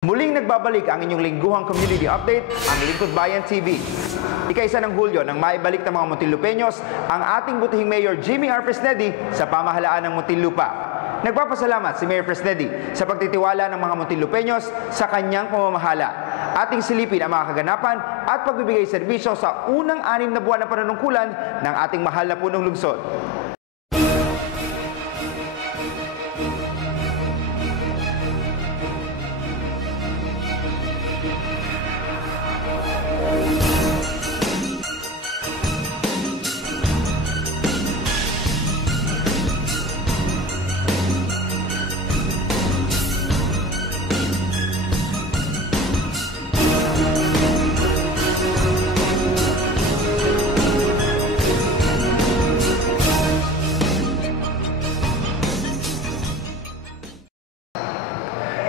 Muling nagbabalik ang inyong lingguhang community update, ang Lingkod Bayan TV. Ika-1 ng Hulyo nang maibalik ng mga Muntinlupeños ang ating butihing Mayor Jimmy R. Fresnedi sa pamahalaan ng Muntinlupa. Nagpapasalamat si Mayor Fresnedi sa pagtitiwala ng mga Muntinlupeños sa kanyang pamamahala. Ating silipin ang mga kaganapan at pagbibigay serbisyo sa unang 6 na buwan ng panunungkulan ng ating mahal na punong lungsod.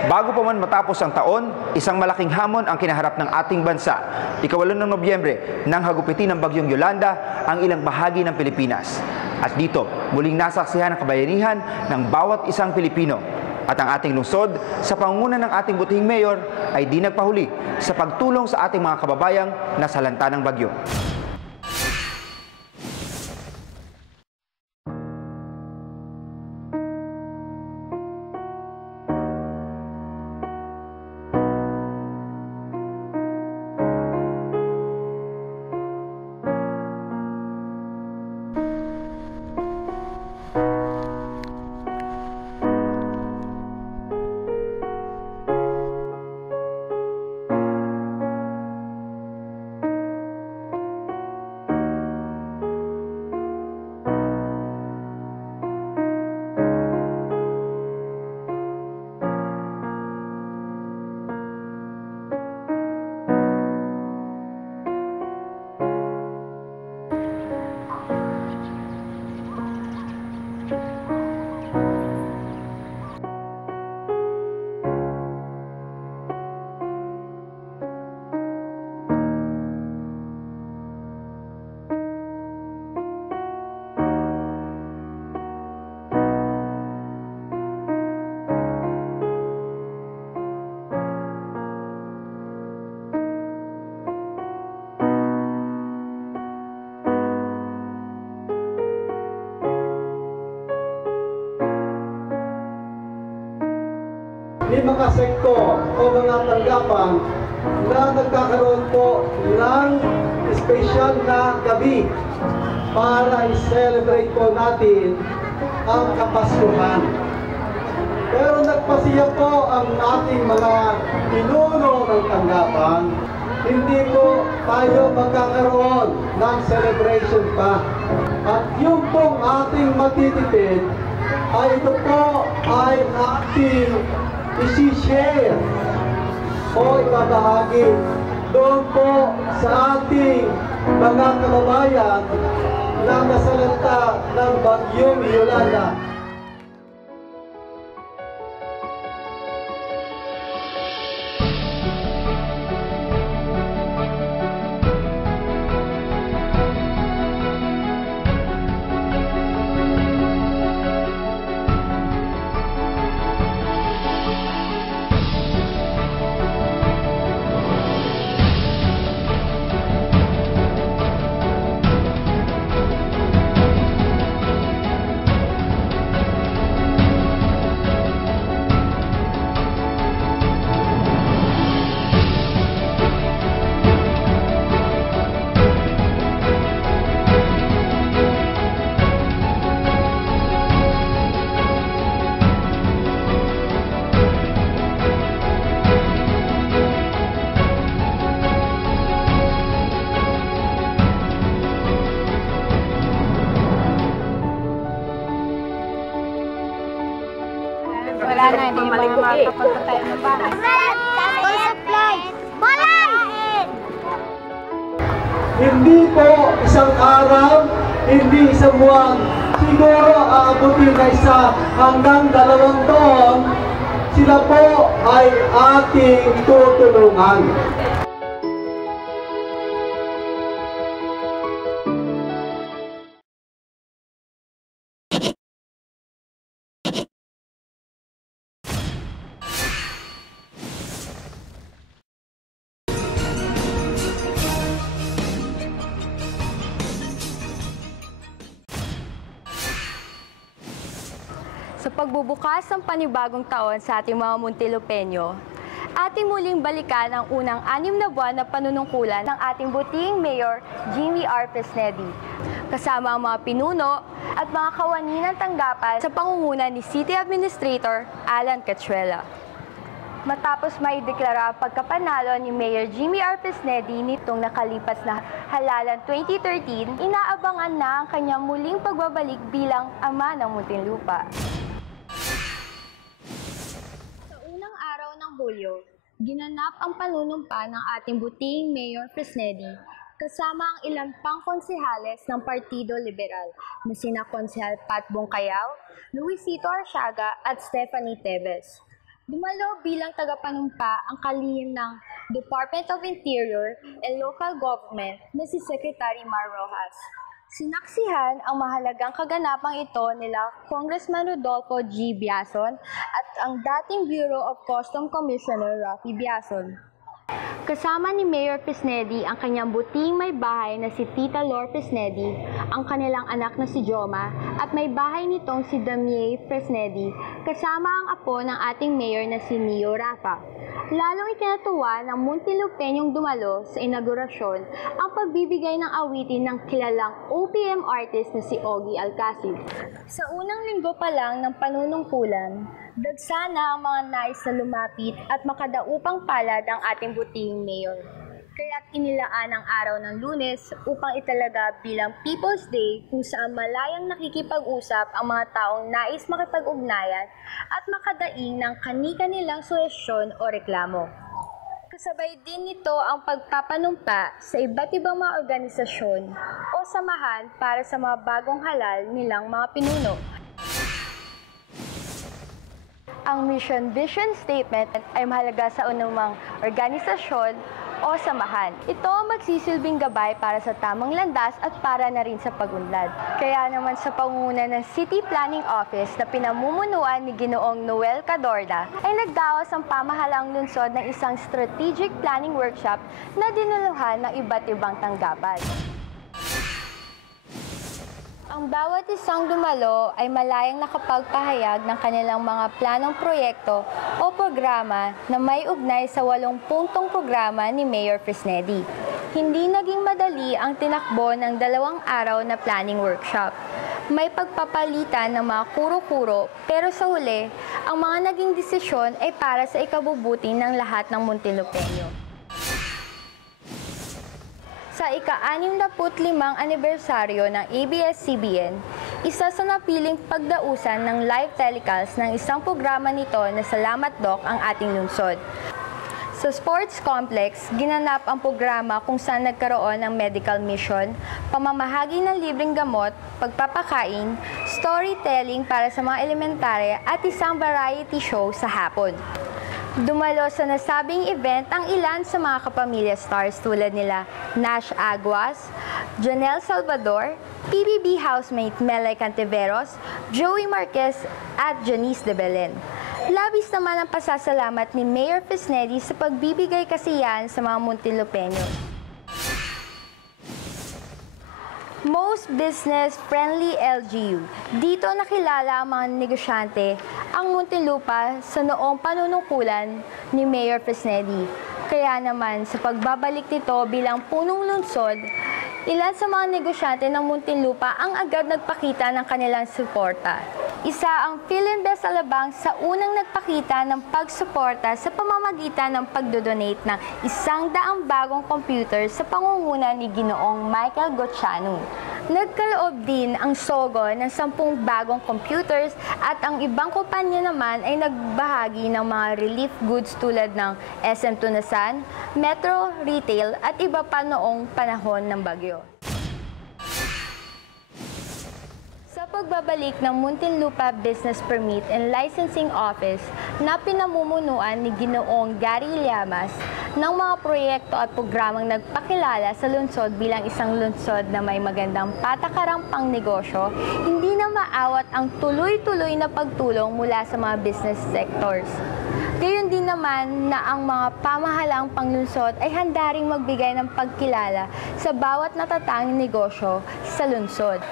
Bago pa man matapos ang taon, isang malaking hamon ang kinaharap ng ating bansa. Ika-8 ng Nobyembre, nang hagupitin ng bagyong Yolanda ang ilang bahagi ng Pilipinas. At dito, muling nasaksihan ang kabayanihan ng bawat isang Pilipino. At ang ating lungsod, sa pangunguna ng ating butihing mayor, ay di nagpahuli sa pagtulong sa ating mga kababayang nasalanta ng bagyo. May mga sektor o mga tanggapan na nagkakaroon po ng special na gabi para i-celebrate po natin ang Kapaskuhan. Pero nagpasiya po ang ating mga pinuno ng tanggapan, hindi po tayo magkakaroon ng celebration pa. At yung pong ating matitipid ay ito po ay ating isi-share o ibabahagi doon po sa ating mga kababayan na nasalanta ng bagyong Yolanda. Wala na, hindi mga makakapunta tayo ng bahay. Supply! Balay! Hindi po isang araw, hindi isang buwan, siguro aabutin na 1 hanggang 2 taon, sila po ay ating tutulungan. pagbubukas ng panibagong taon sa ating mga Muntinlupeño, ating muling balikan ang unang 6 na buwan na panunungkulan ng ating butihing Mayor Jimmy R. Fresnedi, kasama ang mga pinuno at mga kawani ng tanggapan sa pangunguna ni City Administrator Alan Cachuela. Matapos maideklara ang pagkapanalo ni Mayor Jimmy R. Fresnedi nitong nakalipas na halalan 2013, inaabangan na ang kanyang muling pagbabalik bilang ama ng Muntinlupa. Sa unang araw ng Hulyo, ginanap ang panunumpa ng ating butihing Mayor Fresnedi kasama ang ilang pang konsehales ng Partido Liberal na sina Konsehal Pat Bongcayaw, Luisito Arsiaga at Stephanie Teves. Dumalo bilang tagapanumpa ang kalihim ng Department of Interior and Local Government na si Secretary Mar Rojas. Sinaksihan ang mahalagang kaganapang ito nila Congressman Rodolfo G. Biazon at ang dating Bureau of Customs Commissioner Rafi Biazon. Kasama ni Mayor Fresnedi ang kanyang butihing may bahay na si Tita Lor Fresnedi, ang kanilang anak na si Joma, at may bahay nitong si Damier Fresnedi, kasama ang apo ng ating mayor na si Neo Rafa. Lalong ikinatuwa ng Muntinlupeñong dumalo sa inaugurasyon ang pagbibigay ng awitin ng kilalang OPM artist na si Ogie Alcacid. Sa unang linggo pa lang ng panunungkulan, dagsa na ang mga nais na lumapit at makadaupang palad ang ating butihing mayor. Kaya't inilaan ang araw ng Lunes upang italaga bilang People's Day kung saan malayang nakikipag-usap ang mga taong nais makipag-ugnayan at makadaing ng kani-kanilang suhestyon o reklamo. Kasabay din nito ang pagpapanumpa sa iba't ibang mga organisasyon o samahan para sa mga bagong halal nilang mga pinuno. Ang mission vision statement ay mahalaga sa anumang organisasyon o samahan. Ito ang magsisilbing gabay para sa tamang landas at para na rin sa pagunlad. Kaya naman sa pangunguna ng City Planning Office na pinamumunuan ni Ginoong Noel Cadorda ay nagdaos ang pamahalang lungsod ng isang strategic planning workshop na dinuluhan ng iba't ibang tanggapan. Ang bawat isang dumalo ay malayang nakapagpahayag ng kanilang mga planong proyekto o programa na may ugnay sa 8 puntong programa ni Mayor Fresnedi. Hindi naging madali ang tinakbo ng 2 araw na planning workshop. May pagpapalitan ng mga kuro-kuro pero sa huli, ang mga naging desisyon ay para sa ikabubuti ng lahat ng Muntinlupeño. Sa ika-65 anibersaryo ng ABS-CBN, isa sa napiling pagdausan ng live telecast ng isang programa nito na Salamat Doc ang ating lungsod. Sa sports complex, ginanap ang programa kung saan nagkaroon ng medical mission, pamamahagi ng libreng gamot, pagpapakain, storytelling para sa mga elementarya at isang variety show sa hapon. Dumalo sa nasabing event ang ilan sa mga kapamilya stars tulad nila Nash Aguas, Janelle Salvador, PBB housemate Melay Cantiveros, Joey Marquez at Janice de Belen. Labis naman ang pasasalamat ni Mayor Fresnedi sa pagbibigay kasiyahan sa mga Muntinlupeño. Most business-friendly LGU. Dito nakilala ang mga negosyante ang Muntinlupa sa noong panunungkulan ni Mayor Fresnedi. Kaya naman sa pagbabalik nito bilang punong lungsod, ilan sa mga negosyante ng Muntinlupa ang agad nagpakita ng kanilang suporta. Isa ang Philinvest Alabang sa unang nagpakita ng pagsuporta sa pamamagitan ng pagdodonate ng 100 bagong computer sa pangunguna ni Ginoong Michael Gociano. Nagkaloob din ang Sogo ng 10 bagong computers at ang ibang kumpanya naman ay nagbahagi ng mga relief goods tulad ng SM Tunasan, Metro Retail at iba pa noong panahon ng bagyo. Sa pagbabalik ng Muntinlupa Business Permit and Licensing Office na pinamumunuan ni Ginoong Gary Llamas ng mga proyekto at programang nagpakilala sa lungsod bilang isang lungsod na may magandang patakarang pangnegosyo, hindi na maawat ang tuloy-tuloy na pagtulong mula sa mga business sectors. Gayon din naman na ang mga pamahalaang panglungsod ay handa ring magbigay ng pagkilala sa bawat natatanging negosyo sa lungsod.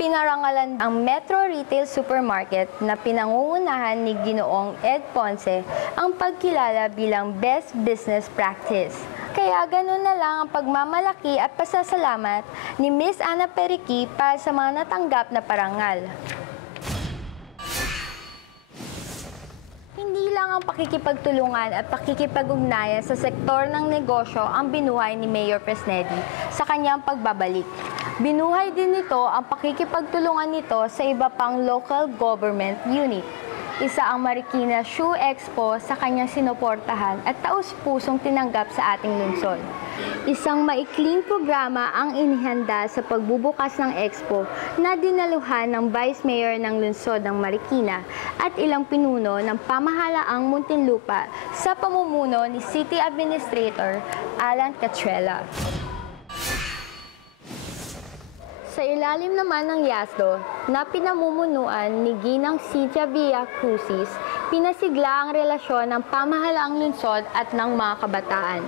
Pinarangalan ang Metro Retail Supermarket na pinangungunahan ni Ginoong Ed Ponce ang pagkilala bilang Best Business Practice. Kaya ganun na lang ang pagmamalaki at pasasalamat ni Miss Ana Periqui para sa mga natanggap na parangal. Hindi lang ang pakikipagtulungan at pakikipag-ugnayan sa sektor ng negosyo ang binuhay ni Mayor Fresnedi sa kanyang pagbabalik. Binuhay din nito ang pakikipagtulungan nito sa iba pang local government unit. Isa ang Marikina Shoe Expo sa kanyang sinuportahan at taus-pusong tinanggap sa ating lungsod. Isang maikling programa ang inihanda sa pagbubukas ng Expo na dinaluhan ng Vice Mayor ng lungsod ng Marikina at ilang pinuno ng pamahalaang Muntinlupa sa pamumuno ni City Administrator Alan Catrella. Sa ilalim naman ng YASDO na pinamumunuan ni Ginang Cynthia Villacrucis, pinasigla ang relasyon ng pamahalaang lungsod at ng mga kabataan.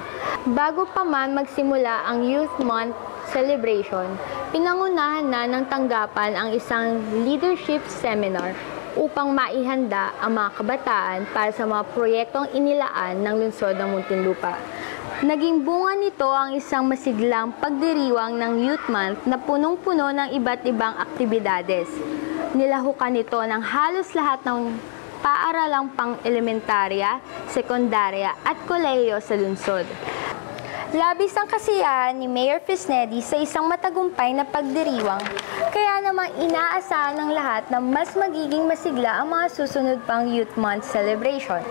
Bago pa man magsimula ang Youth Month celebration, pinangunahan na ng tanggapan ang isang leadership seminar upang maihanda ang mga kabataan para sa mga proyektong inilaan ng lungsod ng Muntinlupa. Naging bunga nito ang isang masiglang pagdiriwang ng Youth Month na punong-puno ng iba't ibang aktibidades. Nilahukan nito ng halos lahat ng paaralang pang-elementarya, sekundarya at kolehiyo sa lungsod. Labis ang kasiyahan ni Mayor Fresnedi sa isang matagumpay na pagdiriwang, kaya namang inaasahan ng lahat na mas magiging masigla ang mga susunod pang Youth Month celebration.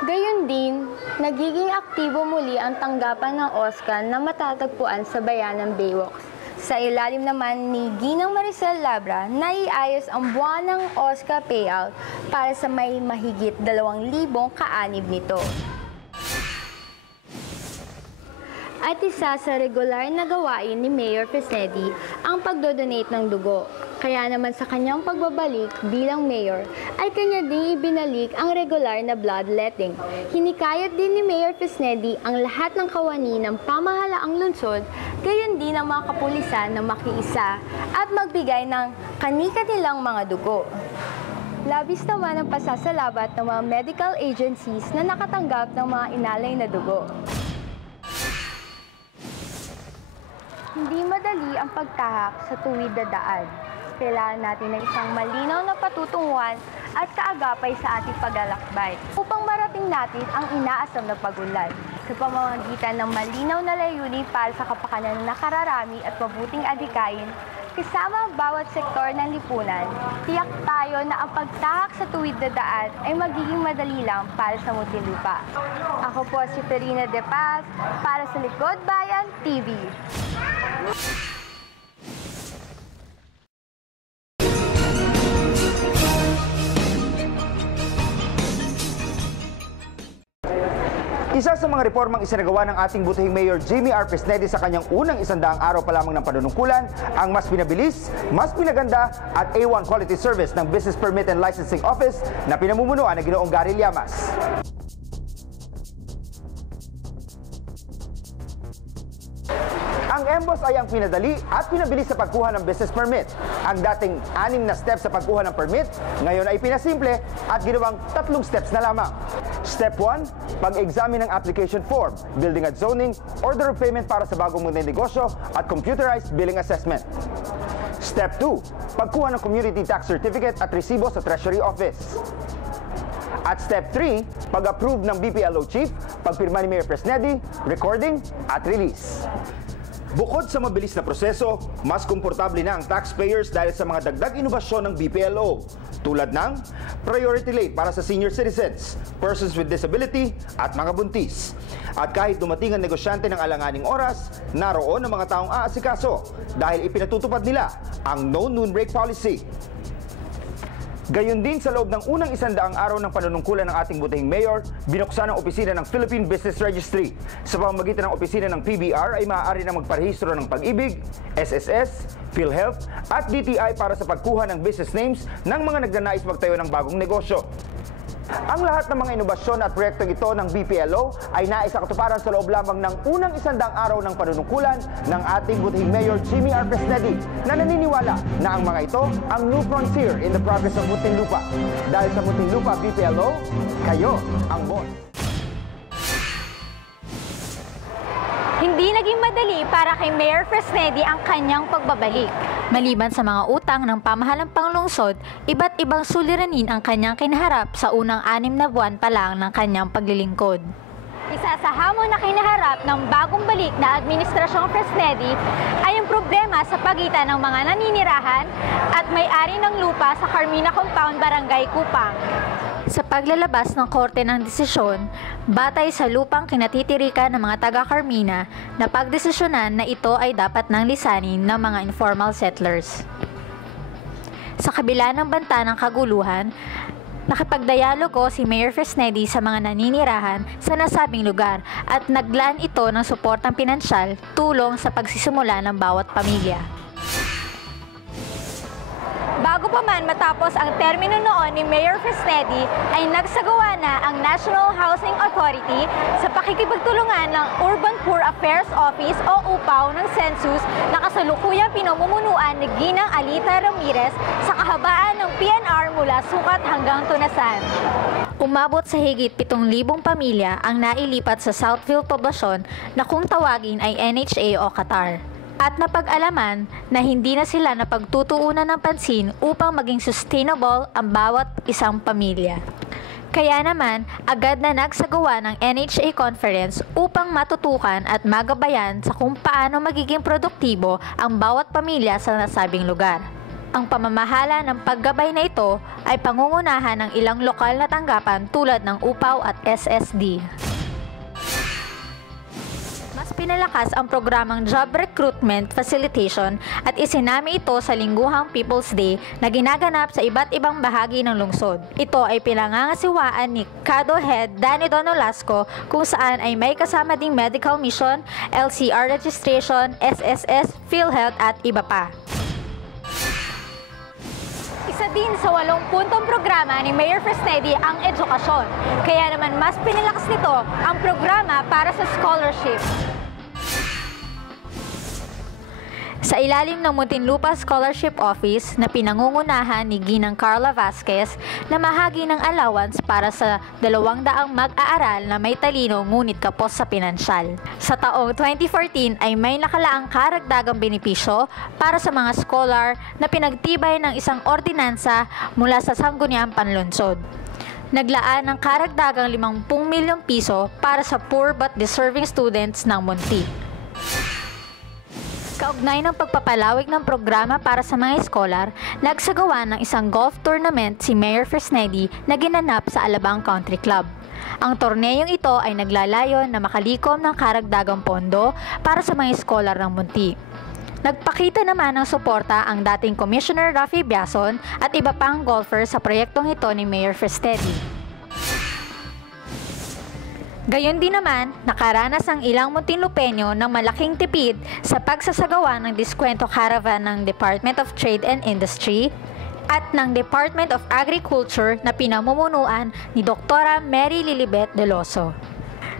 Gayon din, nagiging aktibo muli ang tanggapan ng Oscar na matatagpuan sa bayan ng Baywalk. Sa ilalim naman ni Ginang Maricel Labra, naiayos ang buwan ng Oscar payout para sa may mahigit 2,000 kaanib nito. At isa sa regular na gawain ni Mayor Fresnedi ang pagdodonate ng dugo. Kaya naman sa kanyang pagbabalik bilang mayor ay kanya ding ibinalik ang regular na bloodletting. Hinikayat din ni Mayor Fresnedi ang lahat ng kawani ng pamahalaang lungsod, gayon din ang mga kapulisan na makiisa at magbigay ng kani-kanilang mga dugo. Labis naman ang pasasalamat ng mga medical agencies na nakatanggap ng mga inalay na dugo. Hindi madali ang pagtahak sa tuwid na daan. Kailangan natin ng isang malinaw na patutunguhan at kaagapay sa ating paglalakbay upang marating natin ang inaasam na pagunlad. Sa pamamagitan ng malinaw na layunin para sa kapakanan ng nakararami at mabuting adhikain, kasama ang bawat sektor ng lipunan, tiyak tayo na ang pagtahak sa tuwid na daan ay magiging madali lang para sa Muntinlupa. Ako po si Ferina De Paz para sa Likod Bayan TV. Isa sa mga reformang isinagawa ng ating butihing Mayor Jimmy R. Fresnedi sa kanyang unang 100 araw pa lamang ng panunungkulan, ang mas pinabilis, mas pinaganda at A1 quality service ng Business Permit and Licensing Office na pinamumunuan ng Ginoong Gary Llamas. Ang MBOS ay ang pinadali at pinabilis sa pagkuha ng business permit. Ang dating 6 na steps sa pagkuha ng permit, ngayon ay pinasimple at ginawang 3 steps na lamang. Step 1, pag-examine ng application form, building at zoning, order of payment para sa bagong munting negosyo at computerized billing assessment. Step 2, pagkuha ng community tax certificate at resibo sa Treasury Office. At Step 3, pag-approve ng BPLO Chief, pagpirma ni Mayor Fresnedi, recording at release. Bukod sa mabilis na proseso, mas komportable na ang taxpayers dahil sa mga dagdag inobasyon ng BPLO, tulad ng priority rate para sa senior citizens, persons with disability at mga buntis. At kahit dumating ang negosyante ng alanganing oras, naroon ang mga taong aasikaso dahil ipinatutupad nila ang no noon break policy. Gayon din sa loob ng unang 100 araw ng panunungkulan ng ating butihing mayor, binuksan ang opisina ng Philippine Business Registry. Sa pamamagitan ng opisina ng PBR ay maaari na magparehistro ng Pag-ibig, SSS, PhilHealth at DTI para sa pagkuha ng business names ng mga nagnanais magtayo ng bagong negosyo. Ang lahat ng mga inobasyon at proyektong ito ng BPLO ay naisakatuparan sa loob lamang ng unang 100 araw ng panunungkulan ng ating butihing Mayor Jimmy R. Fresnedi na naniniwala na ang mga ito ang new frontier in the province of Muntinlupa. Dahil sa Muntinlupa BPLO, kayo ang boss. Hindi naging madali para kay Mayor Fresnedi ang kanyang pagbabalik. Maliban sa mga utang ng pamahalang panglungsod, iba't ibang suliranin ang kanyang kinaharap sa unang 6 na buwan pa lang ng kanyang paglilingkod. Isa sa hamon na kinaharap ng bagong balik na Administrasyong Fresnedi ay ang problema sa pagitan ng mga naninirahan at may-ari ng lupa sa Carmina Compound, Barangay Kupang. Sa paglalabas ng korte ng desisyon, batay sa lupang kinatitirikan ng mga taga-Carmina na pagdesisyonan na ito ay dapat nang lisanin ng mga informal settlers. Sa kabila ng banta ng kaguluhan, nakipagdialogo si Mayor Fresnedi sa mga naninirahan sa nasabing lugar at naglaan ito ng suportang pinansyal tulong sa pagsisimula ng bawat pamilya. Bago pa man matapos ang termino noon ni Mayor Fresnedi, ay nagsagawa na ang National Housing Authority sa pakikipagtulungan ng Urban Poor Affairs Office o UPAW ng Census na kasalukuyang pinamumunuan ni Ginang Alita Ramirez sa kahabaan ng PNR mula Sukat hanggang Tunasan. Umabot sa higit 7,000 pamilya ang nailipat sa Southfield poblasyon na kung tawagin ay NHA o Qatar. At napag-alaman na hindi na sila napagtutuunan ng pansin upang maging sustainable ang bawat isang pamilya. Kaya naman, agad na nagsagawa ng NHA conference upang matutukan at magabayan sa kung paano magiging produktibo ang bawat pamilya sa nasabing lugar. Ang pamamahala ng paggabay na ito ay pangungunahan ng ilang lokal na tanggapan tulad ng UPAW at SSD. Pinalakas ang programang Job Recruitment Facilitation at isinami ito sa Lingguhang People's Day na ginaganap sa iba't ibang bahagi ng lungsod. Ito ay pinangangasiwaan ni CADO Head Danny Don Nolasco kung saan ay may kasama ding medical mission, LCR registration, SSS, PhilHealth at iba pa. Isa din sa 8-puntong programa ni Mayor Fresnedi ang edukasyon. Kaya naman mas pinalakas nito ang programa para sa scholarship. Sa ilalim ng Muntinlupa Scholarship Office na pinangungunahan ni Ginang Carla Vasquez na mahagi ng allowance para sa 200 mag-aaral na may talino ngunit kapos sa pinansyal. Sa taong 2014 ay may nakalaang karagdagang benepisyo para sa mga scholar na pinagtibay ng isang ordinansa mula sa Sangguniang Panlungsod. Naglaan ng karagdagang 50 milyong piso para sa poor but deserving students ng Munti. Kaugnay ng pagpapalawig ng programa para sa mga scholar, nagsagawa ng isang golf tournament si Mayor Fresnedi na ginanap sa Alabang Country Club. Ang torneyong ito ay naglalayon na makalikom ng karagdagang pondo para sa mga scholar ng Munti. Nagpakita naman ng suporta ang dating Commissioner Rafi Biason at iba pang golfer sa proyektong ito ni Mayor Fresnedi. Gayon din naman, nakaranas ang ilang Muntinlupeño ng malaking tipid sa pagsasagawa ng diskwento caravan ng Department of Trade and Industry at ng Department of Agriculture na pinamumunuan ni Dr. Mary Lilibet Deloso.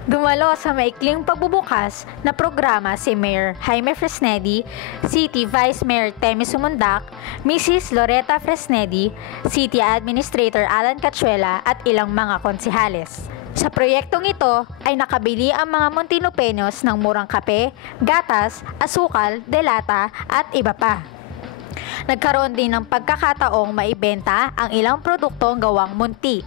Dumalo sa maikling pagbubukas na programa si Mayor Jaime Fresnedi, City Vice Mayor Temi Sumundak, Mrs. Loretta Fresnedi, City Administrator Alan Cachuela at ilang mga konsihales. Sa proyektong ito ay nakabili ang mga Muntinlupeños ng murang kape, gatas, asukal, delata at iba pa. Nagkaroon din ng pagkakataong maibenta ang ilang produktong gawang Munti.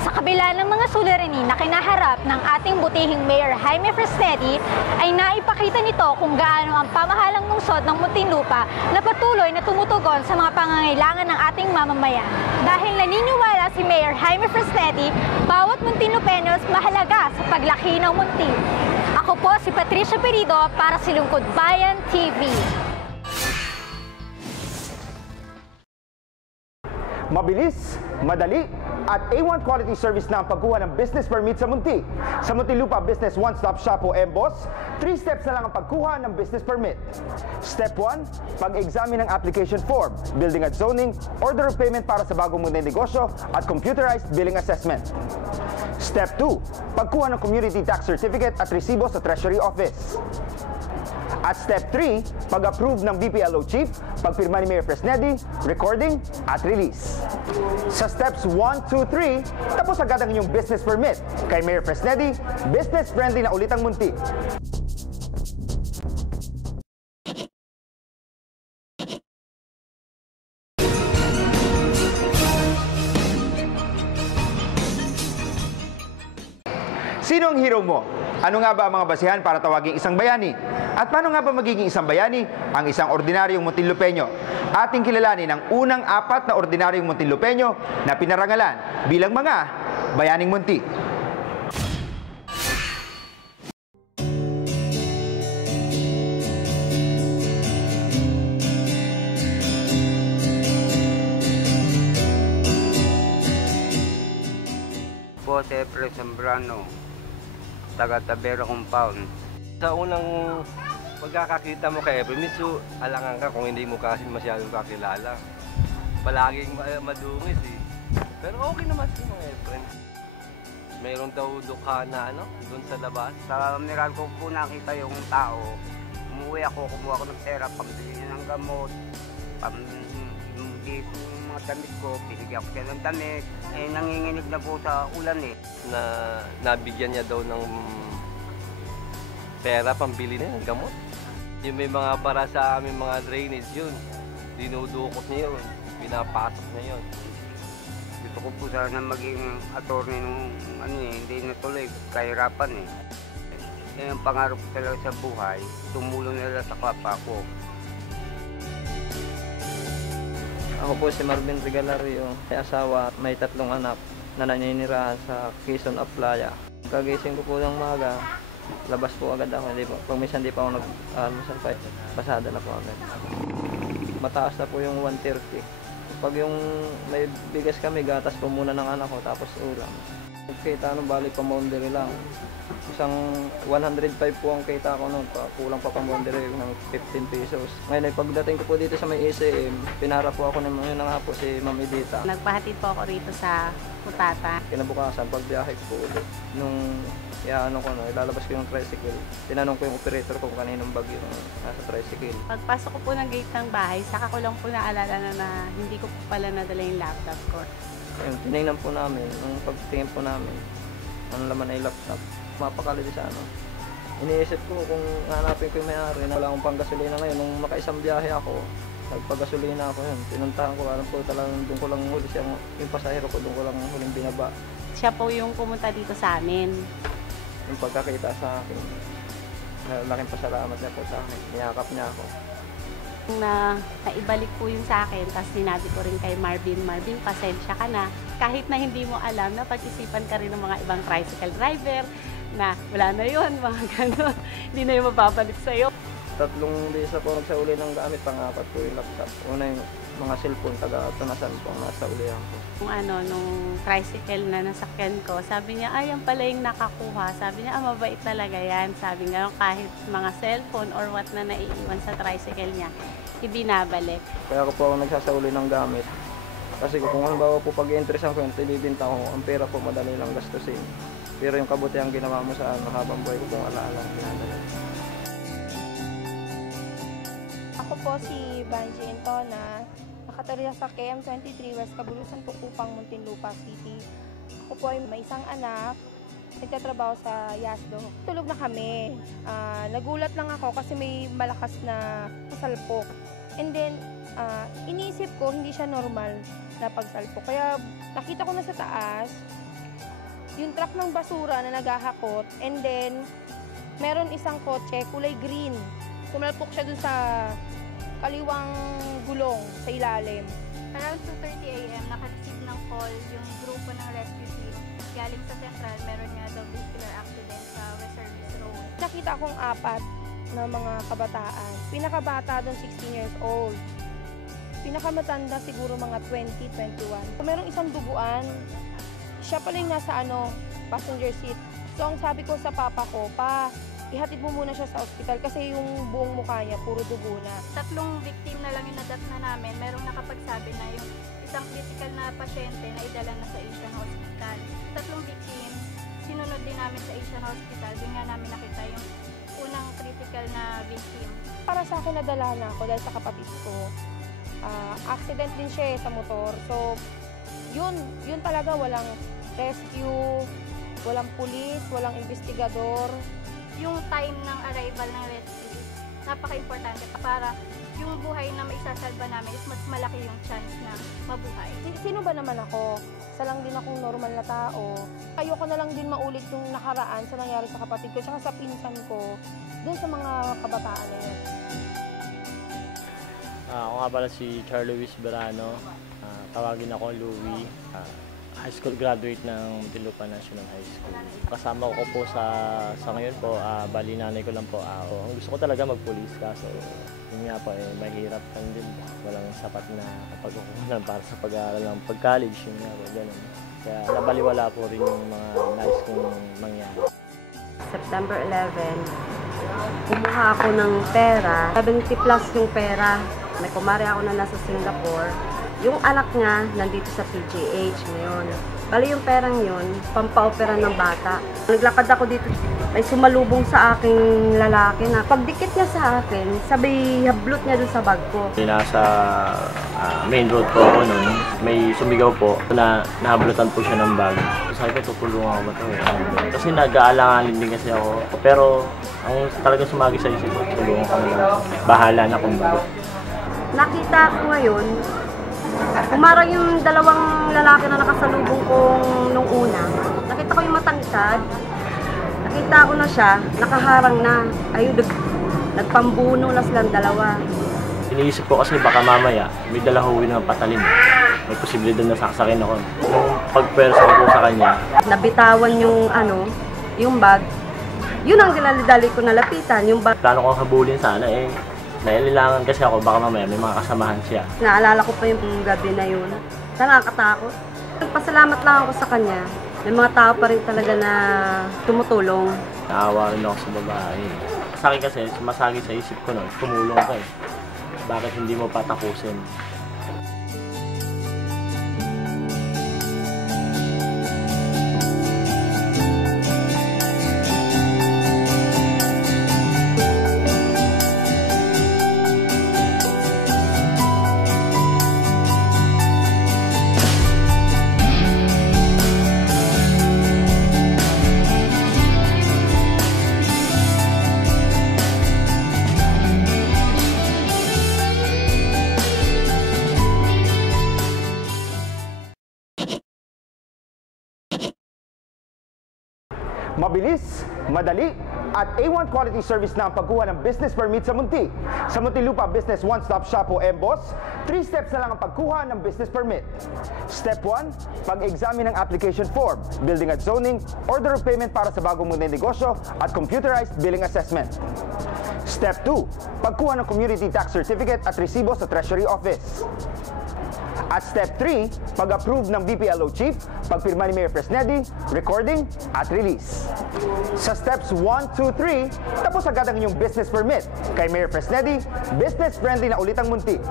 Sa kabila ng mga suliranin na kinaharap ng ating butihing Mayor Jaime Fresnedi, ay naipakita nito kung gaano ang pamahalang lungsod ng Muntinlupa na patuloy na tumutugon sa mga pangangailangan ng ating mamamayan. Dahil naniniwala si Mayor Jaime Fresnedi, bawat Muntinlupeños mahalaga sa paglaki ng Munti. Ako po si Patricia Perido para sa Lingkod Bayan TV. Mabilis, madali, At A1 Quality Service na ang pagkuha ng business permit sa Munti. Sa Muntinlupa Business One-Stop Shop o MBOS, 3 steps na lang ang pagkuha ng business permit. Step 1, pag-examine ng application form, building at zoning, order of payment para sa bagong munting negosyo, at computerized billing assessment. Step 2, pagkuha ng community tax certificate at resibo sa Treasury Office. At Step 3, pag-approve ng BPLO Chief, pagpirma ni Mayor Fresnedi, recording at release. Sa Steps 1, 2, 3, tapos agad ang inyong business permit. Kay Mayor Fresnedi, business-friendly na ulit ang Munti. Sino ang hero mo? Ano nga ba ang mga basihan para tawaging isang bayani? At paano nga ba magiging isang bayani ang isang ordinaryong Muntinlupeño? Ating kilalanin ang unang 4 na ordinaryong Muntinlupeño na pinarangalan bilang mga bayaning Munti. Jose Presembrano, taga Tabera Compound. Sa unang pagkakakita mo kay Efren, medyo alangan ka kung hindi mo kasi masyadong kakilala. Palaging madungis eh. Pero okay naman si mga Efren. Mayroon daw dukha na doon sa labas. Sa Meral ko po nakita yung tao. Umuwi ako, kumuha ko ng pera, pambili ng gamot, pambili ng mga damit ko, binigyan ko siya ng damit. Eh, nanginginig na po sa ulan eh. Na nabigyan niya daw ng pera pambili na ng gamot. Yung may mga para sa aming mga drainage yun, dinudukot niya yun, pinapasok niya yun. Gusto ko po sana maging attorney nung hindi natuloy, kahirapan eh. Eh, ang pangarap ko talaga sa buhay, tumulong nila sa kapwa ko. Ako po si Marvin Regalario, may asawa at may 3 anak na naninirahan sa Quezon Aplaya. Kagising ko po ng maga, labas po agad ako. Pag minsan di pa ako nag-almusal pa, pasada na po agad. Mataas na po yung 130. Pag yung may bigas kami, gatas po muna ng anak ko, tapos ulam. Kita balik pa boundary lang. Isang 105 po ang kita ko noon, kulang pa pang boundary ng 15 pesos. Ngayon ay pagdating ko po dito sa may ECM, pinara po ako ng mga nga po si Ma'am Edita. Nagpahatid po ako rito sa Putata. Kinabukasan, pagbiyahe ko ulit. Nung ilalabas ko yung tricycle, tinanong ko yung operator ko kung kaninong bag yung nasa tricycle. Pagpasok ko po ng gate ng bahay, saka ko lang po naalala na hindi ko po pala nadala yung laptop ko. Ayun, tinignan po namin, nung pagtingin po namin, ang laman ay laptop. Mapakalito sa Iniisip ko kung hanapin ko yung may-ari na wala akong panggasolina ngayon. Nung makaisang biyahe ako, nagpagasolina ako yun. Pinuntahan ko, alam ko talagang doon ko lang huli siya, yung pasahero ko, doon ko lang huling binaba. Siya po yung pumunta dito sa amin. Yung pagkakita sa akin, laking pasalamat niya po sa akin. Niyakap niya ako. Naibalik po yun sa akin, tapos sinabi ko rin kay Marvin, pasensya ka na. Kahit na hindi mo alam na pag-isipan ka rin ng mga ibang tricycle driver, na wala na yun, mga gano'n. Hindi na yung mababalik sa'yo. 3 days na po nagsauli ng gamit, pang-4 po yung laptop. Una yung mga cellphone, taga-tunasan po, nasa ulihan po. Nung tricycle na nasakyan ko, sabi niya, yan pala yung nakakuha. Sabi niya, mabait talaga yan. Sabi nga, kahit mga cellphone or what na naiiwan sa tricycle niya, ibinabalik. Kaya ako po ako nagsasauli ng gamit. Kasi kung halimbawa po pag-i-interesan ko yun, ibibinta ko, ang pera po madali lang gastusin. Pero yung kabutihan ginawa mo sa habang buhay ko kung alaala ang ginadala. Ako po si Banji Entona, nakatira sa KM23 West Cabulusan, Tukupang, Muntinlupa City. Ako po ay may isang anak, nagtatrabaho sa Yasdo. Tulog na kami. Nagulat lang ako kasi may malakas na pasalpok. And then, iniisip ko hindi siya normal na pagsalpok. Kaya nakita ko na sa taas, yung truck ng basura na naghahakot, and then meron isang kotse, kulay green. Sumalpok siya dun sa kaliwang gulong sa ilalim. Around 2:30 a.m., naka-receive ng call yung grupo ng rescue team. Galing sa Central, meron nga daw vehicular accident sa West Service Road. Nakita akong 4 na mga kabataan. Pinakabata doon 16 years old. Pinakamatanda siguro mga 20, 21. Merong isang duguan. siya pala yung nasa passenger seat. So ang sabi ko sa papa ko, pa, ihatid mo muna siya sa ospital kasi yung buong mukha niya, puro dugo na. 3 victim na lang yung nadat na namin. Merong nakapagsabi na yung isang critical na pasyente na idala na sa Asian Hospital. 3 victim, sinunod din namin sa Asian Hospital. Doon nga namin nakita yung unang critical na victim. Para sa akin, nadala na ako dahil sa kapatid ko. Accident din siya sa motor. So, yun talaga, walang rescue, walang pulis, walang investigador. Yung time ng arrival ng rescue is napaka-importante para yung buhay na maisasalba namin is mas malaki yung chance na mabuhay. Sino ba naman ako? Isa lang din akong normal na tao. Ayoko na lang din maulit yung nakaraan sa nangyari sa kapatid ko tsaka sa pinsan ko dun sa mga kabataan na yun. Ako nga pala si Charlie Luis Berano. Tawagin ako Louie. High school graduate ng Muntinlupa National High School. Kasama ko po sa ngayon po, bali nanay ko lang po. Ang gusto ko talaga magpulis kaso yun nga po, mahirap kan din. Walang sapat na pagkukunan para sa pag-aaral ng pag-college. Yun nga po, ganun. Kaya nabaliwala po rin yung mga nais kong mangyari. September 11, kumuha ako ng pera. 70 plus yung pera. May kumari ako na nasa Singapore. Yung anak niya, nandito sa PGH ngayon. Bali yung perang yun, pampaopera ng bata. Naglakad ako dito, may sumalubong sa aking lalaki na pagdikit niya sa akin, sabi hablot niya doon sa bag ko. Nasa main road po ako noon, may sumigaw po na nahablutan po siya ng bag. Sabi ko, tutulungan ko ba ito eh. Kasi nag-aalanganin din kasi ako. Pero ang talagang sumagi sa isip ko, tulungan ko na. Bahala na kung bago. Nakita ko ngayon, umarang yung dalawang lalaki na nakasalubong kong nung una. Nakita ko yung matangkad. Nakita ko na siya, nakaharang na. Ayun, nagpambuno na silang dalawa. Iniisip ko kasi baka mamaya may dalahuwin ng patalin. May posibilidad na saksakin ako. Nung pagpwersa ko sa kanya, nabitawan yung bag. Yun ang dinalidali ko na lapitan, yung bag. Plano ko habulin sana eh. Naililangan kasi ako, baka mamaya may mga kasamahan siya. Naalala ko pa yung gabi na yun. Nakakatakot. Pasalamat lang ako sa kanya. May mga tao pa rin talaga na tumutulong. Naawa rin ako sa babae. Sa akin kasi, sumasagi sa isip ko nun, tumulong ka eh. Bakit hindi mo patapusin? Mabilis, madali, at A1 quality service na ang pagkuha ng business permit sa Munti. Sa Muntinlupa Business One-Stop Shop o MBOS, 3 steps na lang ang pagkuha ng business permit. Step 1, pag-examine ng application form, building at zoning, order of payment para sa bagong munting negosyo, at computerized billing assessment. Step 2, pagkuha ng community tax certificate at resibo sa Treasury Office. At Step 3, pag-approve ng BPLO Chief, pagpirma ni Mayor Fresnedi, recording at release. Sa Steps 1, 2, 3, tapos agad ang inyong business permit. Kay Mayor Fresnedi, business-friendly na ulit ang Munti.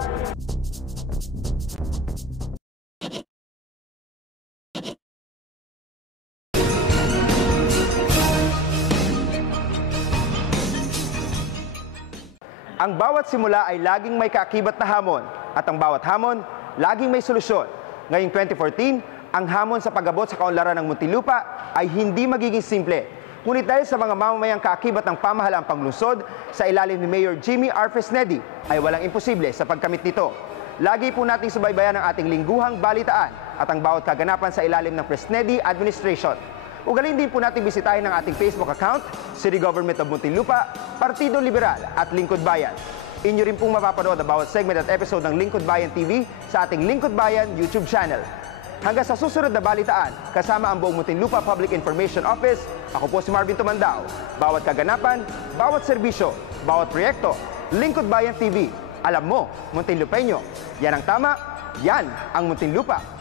Ang bawat simula ay laging may kaakibat na hamon, at ang bawat hamon, laging may solusyon. Ngayong 2014, ang hamon sa pag-abot sa kaunlaran ng Muntinlupa ay hindi magiging simple. Ngunit dahil sa mga mamamayang kaakibat ng pamahalaang panglungsod sa ilalim ni Mayor Jimmy R. Fresnedi, ay walang imposible sa pagkamit nito. Lagi po nating subaybayan ang ating lingguhang balitaan at ang bawat kaganapan sa ilalim ng Fresnedi Administration. Ugalin din po natin bisitahin ang ating Facebook account, City Government of Muntinlupa, Partido Liberal at Lingkod Bayan. Inyo rin pong mapapanood ang bawat segment at episode ng Lingkod Bayan TV sa ating Lingkod Bayan YouTube channel. Hanggang sa susunod na balitaan, kasama ang buong Muntinlupa Public Information Office, ako po si Marvin Tumandao. Bawat kaganapan, bawat serbisyo, bawat proyekto, Lingkod Bayan TV. Alam mo, Muntinlupeño, yan ang tama, yan ang Muntinlupa.